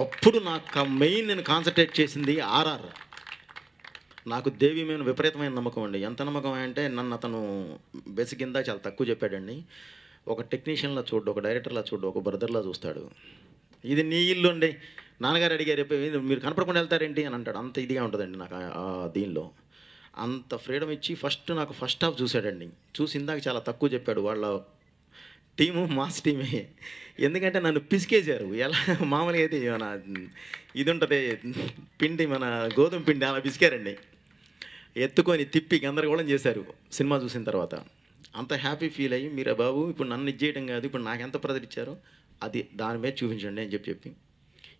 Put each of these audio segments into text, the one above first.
అప్పుడు నాకు మెయిన్ నేను కాన్సన్ట్రేట్ చేసింది ఆర్ఆర్. నాకు దేవి మీద విపరీతమైన నమ్మకం అండి. ఎంత నమ్మకం అంటే నన్ను అతను బేసిక్ కింద చాలా తక్కువ చెప్పాడండి. ఒక టెక్నీషియన్లా చూడు, ఒక డైరెక్టర్లా చూడు, ఒక బ్రదర్లా చూస్తాడు. ఇది నీ ఇల్లు అండి, నాన్నగారు అడిగారు రేపు మీరు కనపడకుండా వెళ్తారేంటి అని అంటాడు. అంత ఇదిగా ఉంటుందండి నాకు దీనిలో. అంత ఫ్రీడమ్ ఇచ్చి నాకు ఫస్ట్ హాఫ్ చూశాడండి. చూసి ఇందాక చాలా తక్కువ చెప్పాడు. వాళ్ళ టీము మాస్ టీమే. ఎందుకంటే నన్ను పిసికేశారు. ఎలా మామూలుగా అయితే మన ఇది ఉంటుంది పిండి, మన గోధుమ పిండి అలా పిసికారండి. ఎత్తుకొని తిప్పి గందరగోళం చేశారు సినిమా చూసిన తర్వాత. అంత హ్యాపీ ఫీల్ అయ్యి మీరు బాబు ఇప్పుడు నన్ను ఇది చేయడం కాదు, ఇప్పుడు నాకు ఎంత ప్రెజర్ ఇచ్చారో అది దాని మీద చూపించండి అని చెప్పి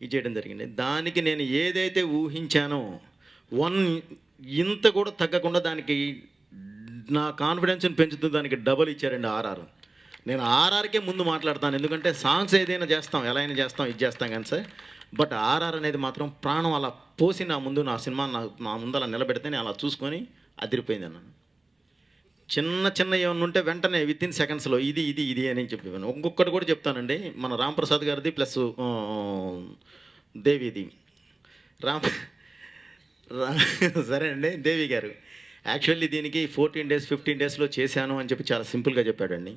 ఇది చేయడం జరిగింది. దానికి నేను ఏదైతే ఊహించానో ఇంత కూడా తగ్గకుండా దానికి నా కాన్ఫిడెన్స్ని పెంచుతూ దానికి డబల్ ఇచ్చారండి ఆర్ఆర్. నేను ఆర్ఆర్కే ముందు మాట్లాడతాను, ఎందుకంటే సాంగ్స్ ఏదైనా చేస్తాం, ఎలా అయినా చేస్తాం, ఇది చేస్తాం కానీ సార్, బట్ ఆర్ఆర్ అనేది మాత్రం ప్రాణం అలా పోసి నా ముందు నా సినిమా నా ముందు అలా నిలబెడితే నేను అలా చూసుకొని అదిరిపోయింది అన్నాను. చిన్న ఏమన్నా ఉంటే వెంటనే విత్ ఇన్ సెకండ్స్లో ఇది అని చెప్పాను. ఇంకొకటి కూడా చెప్తానండి, మన రామ్ ప్రసాద్ గారిది ప్లస్ దేవిది. సరే అండి, దేవి గారు యాక్చువల్లీ దీనికి 14 days 15 daysలో చేశాను అని చెప్పి చాలా సింపుల్గా చెప్పాడండి.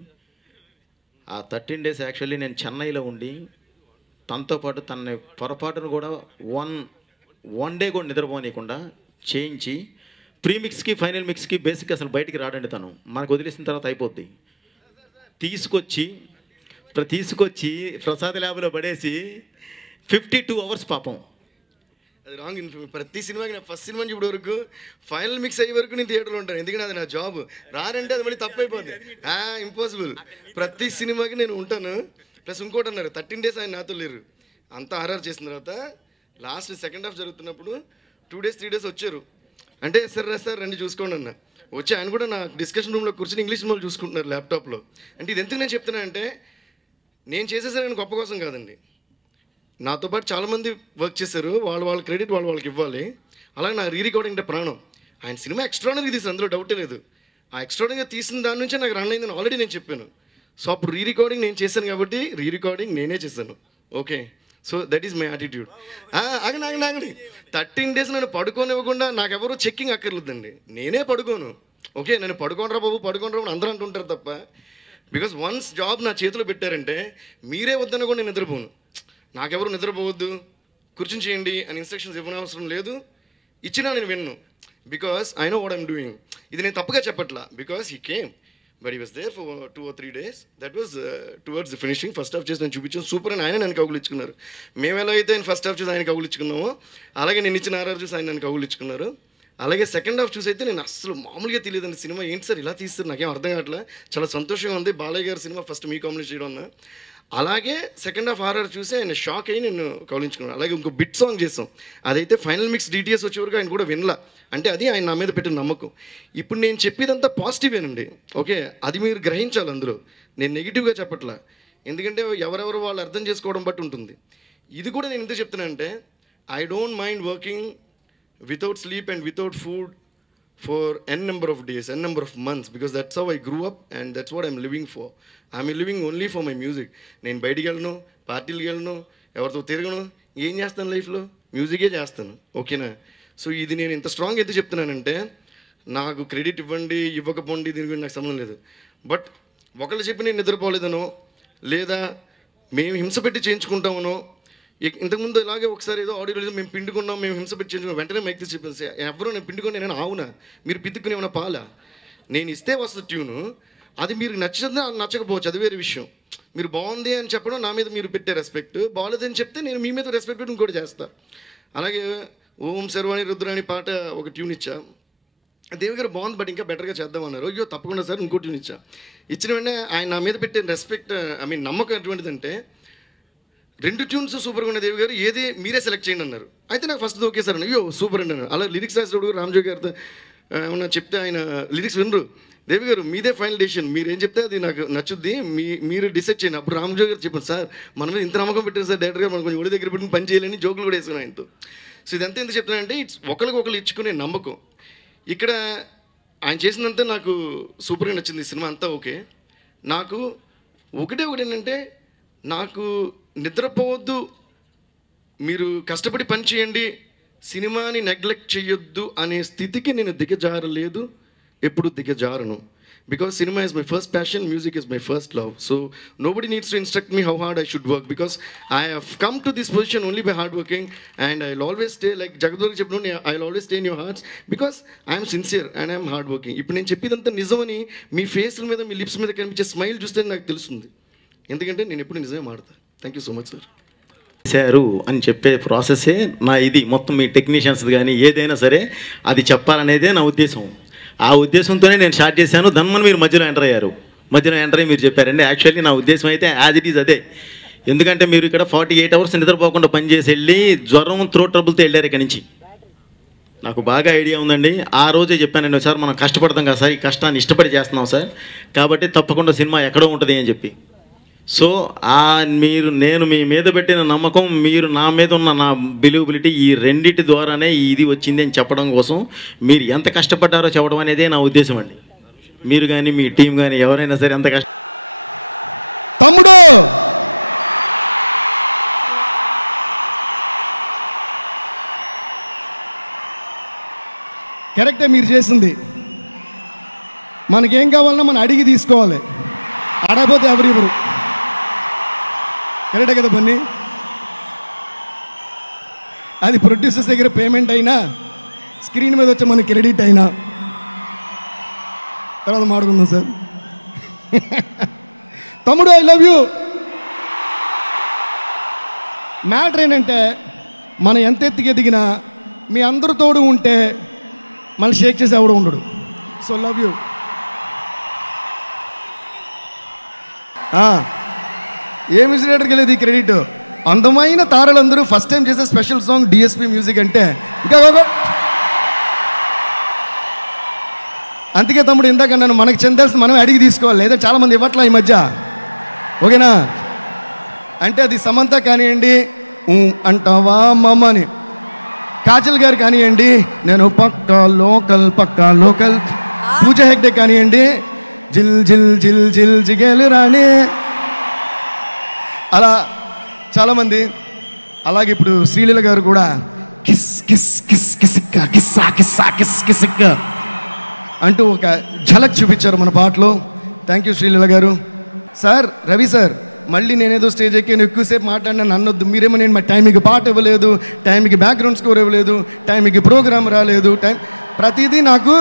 ఆ 13 days యాక్చువల్లీ నేను చెన్నైలో ఉండి తనతో పాటు తనని పొరపాటును కూడా వన్ డే కూడా నిద్రపోనీయకుండా చేయించి ప్రీమిక్స్కి ఫైనల్ మిక్స్కి బేసిక్ అసలు బయటికి రాడండి. తను మనకు వదిలేసిన తర్వాత అయిపోద్ది. తీసుకొచ్చి ప్రసాద్ ల్యాబ్లో పడేసి 52 hours పాపం. అది రాంగ్ ఇన్ఫర్మేషన్. ప్రతి సినిమాకి నా ఫస్ట్ సినిమా ఇప్పుడు వరకు ఫైనల్ మిక్స్ అయ్యే వరకు నేను థియేటర్లో ఉంటాను, ఎందుకంటే అది నా జాబ్. రానంటే అది మళ్ళీ తప్పు అయిపోద్ది, ఇంపాసిబుల్. ప్రతి సినిమాకి నేను ఉంటాను. ప్లస్ ఇంకోటి అన్నారు 13 days ఆయన నాతో లేరు. అంతా ఆర్ఆర్ చేసిన తర్వాత లాస్ట్ సెకండ్ హాఫ్ జరుగుతున్నప్పుడు 2 days 3 days వచ్చారు. అంటే సార్ రండి చూసుకోండి అన్న. వచ్చి ఆయన కూడా నా డిస్కషన్ రూమ్లో కూర్చొని ఇంగ్లీష్ సినిమాలు చూసుకుంటున్నారు ల్యాప్టాప్లో. అంటే ఇది ఎందుకు నేను చెప్తున్నానంటే నేను చేసేసరికి గొప్ప కోసం కాదండి, నాతో పాటు చాలామంది వర్క్ చేశారు, వాళ్ళ క్రెడిట్ వాళ్ళకి ఇవ్వాలి. అలాగే నా రీరికార్డింగ్ అంటే ప్రాణం. ఆయన సినిమా ఎక్స్ట్రాడనరీగా తీసారు, అందులో డౌటే లేదు. ఆ ఎక్స్ట్రాడనరీగా తీసిన దాని నుంచే నాకు రన్ అయిందని ఆల్రెడీ నేను చెప్పాను. సో అప్పుడు రీరికార్డింగ్ నేను చేశాను కాబట్టి రీరికార్డింగ్ నేనే చేశాను. Okay, so that is my attitude. ఆగండి 13 days నన్ను పడుకోనివ్వకుండా నాకెవరూ చెక్కింగ్ అక్కర్లేదండి, నేనే పడుకోను. ఓకే, నేను పడుకోనరా బాబు అందరూ అంటుంటారు తప్ప, బికాస్ వన్స్ జాబ్ నా చేతిలో పెట్టారంటే మీరే వద్దన్న కూడా నేను నిద్రపోను. నాకెవరు నిద్రపోవద్దు, కూర్చుని చేయండి అని ఇన్స్ట్రక్షన్స్ ఇవ్వనవసరం లేదు, ఇచ్చినా నేను విన్ను. Because I know what I'm doing. ఇది నేను తప్పుగా చెప్పట్లా, because he came but he was there for 2 or 3 days. That was towards the finishing. First half చేసి నేను చూపించాను, సూపర్ అని ఆయన నన్ను కౌగులు ఇచ్చుకున్నారు. మేము ఎలా అయితే ఆయన ఫస్ట్ హాఫ్ చూసి ఆయన కౌగులు ఇచ్చుకున్నామో అలాగే నేను ఇచ్చిన ఆర్ఆర్ చూసి ఆయన నన్ను కౌగులు ఇచ్చుకున్నారు. అలాగే సెకండ్ హాఫ్ చూసి అయితే నేను అసలు మామూలుగా తెలియదండి, సినిమా ఏంటి సార్ ఇలా తీస్తారు నాకేం అర్థం కావట్లే, చాలా సంతోషంగా ఉంది. బాలయ్య గారి సినిమా ఫస్ట్ మీ కాంబినేషన్ చేయడం అన్న. అలాగే సెకండ్ హాఫ్ ఆర్ఆర్ చూసి ఆయన షాక్ అయ్యి నేను కౌలించుకున్నాను. అలాగే ఇంకో బిట్ సాంగ్ చేసాం, అదైతే ఫైనల్ మిక్స్ డిటిఎస్ వచ్చే వరకు ఆయన కూడా వినలా. అంటే అది ఆయన నా మీద పెట్టిన నమ్మకం. ఇప్పుడు నేను చెప్పేదంతా పాజిటివేనండి, ఓకే, అది మీరు గ్రహించాలి. అందులో నేను నెగిటివ్గా చెప్పట్లా, ఎందుకంటే ఎవరెవరు వాళ్ళు అర్థం చేసుకోవడం బట్టి ఉంటుంది. ఇది కూడా నేను ఎందుకు చెప్తున్నానంటే I don't mind working without sleep and without food for n number of days, n number of months, because that's how I grew up and that's what I'm living for. I'm living only for my music. నేను బయటికి వెళ్ళను, పార్టీలకు వెళ్ళను, ఎవరితో తిరగను, ఏం చేస్తాను లైఫ్లో, మ్యూజికే చేస్తాను. ఓకేనా? సో ఇది నేను ఇంత స్ట్రాంగ్ ఎందుకు చెప్తున్నానంటే నాకు క్రెడిట్ ఇవ్వండి ఇవ్వకపోండి దీని గురించి నాకు సంబంధం లేదు. బట్ ఒకళ్ళు చెప్పి నేను నిద్రపోలేదనో లేదా మేము హింస పెట్టి చేయించుకుంటామనో, ఇంతకుముందు ఇలాగే ఒకసారి ఏదో ఆడియో మేము పిండుకున్నాం, మేము హింస పెట్టి చేయించుకున్నాం, వెంటనే మైక్ తీసి చెప్పేసి ఎవరో నేను పిండుకొని నేను ఆవునా మీరు పిత్తుకుని ఏమైనా పాలా, నేను ఇస్తే వస్తుంది ట్యూను, అది మీరు నచ్చదా నచ్చకపోవచ్చు, అది వేరే విషయం. మీరు బాగుంది అని చెప్పడం నా మీద మీరు పెట్టే రెస్పెక్ట్, బాగోలేదని చెప్తే నేను మీ మీద రెస్పెక్ట్ పెట్టి ఇంకోటి చేస్తాను. అలాగే ఓం శర్వాణి రుద్రాణి పాట ఒక ట్యూన్ ఇచ్చా, దేవి గారు బాగుంది బట్ ఇంకా బెటర్గా చేద్దామన్నారు. అయ్యో తప్పకుండా సార్ ఇంకో ట్యూన్ ఇచ్చిన వెంటనే ఆయన నా మీద పెట్టే రెస్పెక్ట్ నమ్మకం ఎటువంటిదంటే 2 ట్యూన్స్ సూపర్గా ఉన్న దేవి గారు ఏది మీరే సెలెక్ట్ చేయండి అన్నారు. అయితే నాకు ఫస్ట్ ఓకే సార్ అయ్యో సూపర్ అండి అన్నారు. అలా లిరిక్స్ రాసేటప్పుడు రామ్జోగి గారితో ఏమన్నా చెప్తే ఆయన లిరిక్స్ వినరు, దేవి గారు మీదే ఫైనల్ డెసిషన్, మీరు ఏం చెప్తే అది నాకు నచ్చుద్ది, మీరు డిసైడ్ చేయండి. అప్పుడు రామ్జోగి గారు చెప్పాను సార్ మన మీద ఇంత నమ్మకం పెట్టారు సార్ డైరెక్టర్ గారు, మనం కొంచెం ఒడి దగ్గర పెట్టుకుని పని చేయాలని జోకులు కూడా వేసుకున్నాను ఆయనతో. సో ఇదంతా ఎందుకు చెప్తున్నానంటే ఇట్స్ ఒకరికొకరు ఇచ్చుకునే నమ్మకం. ఇక్కడ ఆయన చేసినంత నాకు సూపర్గా నచ్చింది, ఈ సినిమా అంతా ఓకే. నాకు ఒకటి ఏంటంటే నాకు నిద్రపోవద్దు మీరు కష్టపడి పని చేయండి, సినిమాని నెగ్లెక్ట్ చేయొద్దు అనే స్థితికి నేను దిగజారలేదు, ఎప్పుడు దిగజారను. Because cinema is my first passion, music is my first love. So nobody needs to instruct me how hard I should work, because I have come to this position only by hard working, and I'll always stay, like Jagadhar chepnu, I'll always stay in your hearts because I am sincere and I am hard working. ఇప్పుడు నేను చెప్పేదంతా నిజమని మీ ఫేస్ల మీద, మీ lips మీద కనిపించే smile చూస్తే నాకు తెలుస్తుంది, ఎందుకంటే నేను ఎప్పుడు నిజమే మాడతాను. Thank you so much sir. చేశారు అని చెప్పే ప్రాసెసే నా ఇది మొత్తం. మీ టెక్నీషియన్స్ కానీ ఏదైనా సరే అది చెప్పాలనేదే నా ఉద్దేశం. ఆ ఉద్దేశంతోనే నేను స్టార్ట్ చేశాను. దన్మని మీరు మధ్యలో ఎంటర్ అయ్యారు. మధ్యలో ఎంటర్ అయ్యి మీరు చెప్పారండి. యాక్చువల్లీ నా ఉద్దేశం అయితే యాజ్ ఇట్ ఈజ్ అదే. ఎందుకంటే మీరు ఇక్కడ 48 అవర్స్ నిద్రపోకుండా పనిచేసి వెళ్ళి జ్వరం, త్రోట్ ట్రబుల్తో వెళ్ళారు ఇక్కడ నుంచి. నాకు బాగా ఐడియా ఉందండి. ఆ రోజే చెప్పానండి, సార్ మనం కష్టపడతాం కదా సార్, ఈ కష్టాన్ని ఇష్టపడి చేస్తున్నాం సార్, కాబట్టి తప్పకుండా సినిమా ఎక్కడో ఉంటుంది అని చెప్పి. సో నేను మీ మీద పెట్టిన నమ్మకం, మీరు నా మీద ఉన్న నా బిలీవబిలిటీ, ఈ రెండింటి ద్వారానే ఇది వచ్చింది అని చెప్పడం కోసం మీరు ఎంత కష్టపడ్డారో చెప్పడం అనేదే నా ఉద్దేశం అండి. మీరు కానీ మీ టీం కానీ ఎవరైనా సరే ఎంత కష్టం. తమ్ముడు కరెక్టే మీరు చేసింది. మనకేం కావాలన్నా మనం అడిగి తీసుకోవాలి, అడగపోతే ఎవరు. కరెక్టే కదా బన్నీ? అది ప్రొడ్యూసర్స్ దగ్గర పేమెంట్ అయినా, స్క్రీన్ మీద వచ్చి మనకి క్రెడిట్ అయినా తర్వాత మాట్లాడుకుందాం సార్. తమ్ముడు ఐ లవ్ యూ. మ్యాటర్ ఏంటంటే మనం ఎంత ఎత్తుకి ఎదిగినా మీ అందరూ తోడు ఉంటే మళ్ళీ షేక్ చేసి ఎవడు ఉండడు. So love you. A music డైరెక్టర్కి వెళ్ళేది ఈ క్రెడిట్? అందమైన తారలందరూ ఫస్ట్ టైం చేసే స్పెషల్ సాంగ్ డిఎస్పి మ్యూజిక్ అంటే ఇంకా అందుకే తమ్ముడు ఇందాక నన్ను మనకు చెందాల్సి మనం అడిగి తీసుకోవాలి, లేదా చాలామంది ఇవ్వట్లా ఈ మధ్య. ఓకేనా? అంటే అది సమంత కానివ్వండి, అంటావా మమ్మ అని, కాజల్ గారు కానివ్వండి, నేను పక్కా లోకల్, పూజ హెగ్డే కానివ్వండి, జిల్ జిల్ జిల్ జిల్ జిగేలు రాణి, అలా చాలామంది. అలాగే ఇప్పుడు శ్రీలీల గారు కూడా కిస్ కిస్ కిస్ కిసిక్క కిస్సా కిస్సా కిస్ కిసిక్క అంటూ ఒక ఝలక్ చూపించారు మన పాటలో. థ్యాంక్ యూ శ్రీలీల గారు. సార్ రవి సార్, మళ్ళీ నేనేదో స్టేజ్ ఎక్కి ఎక్కువసేపు మాట్లాడినా నన్నొద్దు. మీరేమో నేను మా టైంకి పాట ఇవ్వలేదు, టైంకి బ్యాక్గ్రౌండ్ స్కోర్ ఇవ్వలేదు, టైంకి ప్రోగ్రామ్ రాలేదు, ప్రతిదీ నాకు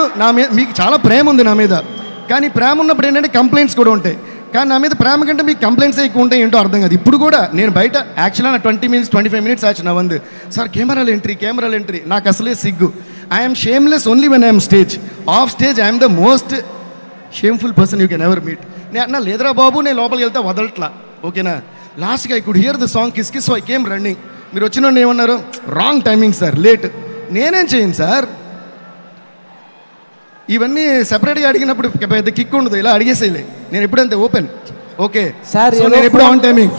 మీకు చాలా ప్రేమ ఉంది నా మీద. కానీ ప్రేమ ఉన్నప్పుడు ఏంటంటే కంప్లైంట్స్ కూడా ఉంటాయి. కానీ నా మీద ప్రేమ కంటే మీకు కంప్లైంట్స్ ఎక్కువ ఉంటాయి, ఏంటో అర్థం కాదు. ఇప్పుడు కూడా నేను బయట యాక్చువల్గా నా 25 మినిట్స్ ఆచి నా వందు సార్ కెమెరాలు ఎంట్రీ, నాకు అసలే సిగ్గు. I'm shameless only when I'm stage. Of stage I'm the most shameful person you can ever meet. నేను అన్నా లేదురా బాబు, నేను లోపలికి వెళ్తే వదలట్లా. ఓకేనా? లాస్ట్గా I could hear the song kiss kiss, so I came running. మీరు వచ్చిన ఏమన్నారు, రాంగ్ టైమింగ్ సార్, లేట్. నేనేం చేయను సార్, ఇవన్నీ సెపరేట్గా అడిగినప్పుడు పెద్ద కిక్ ఉండదు, ఇలా అడిగేసేయలే. నేను ఎప్పుడంతే ఓపెన్. ఓకే సార్, నేను ఎప్పుడు ఆన్ టైమింగ్.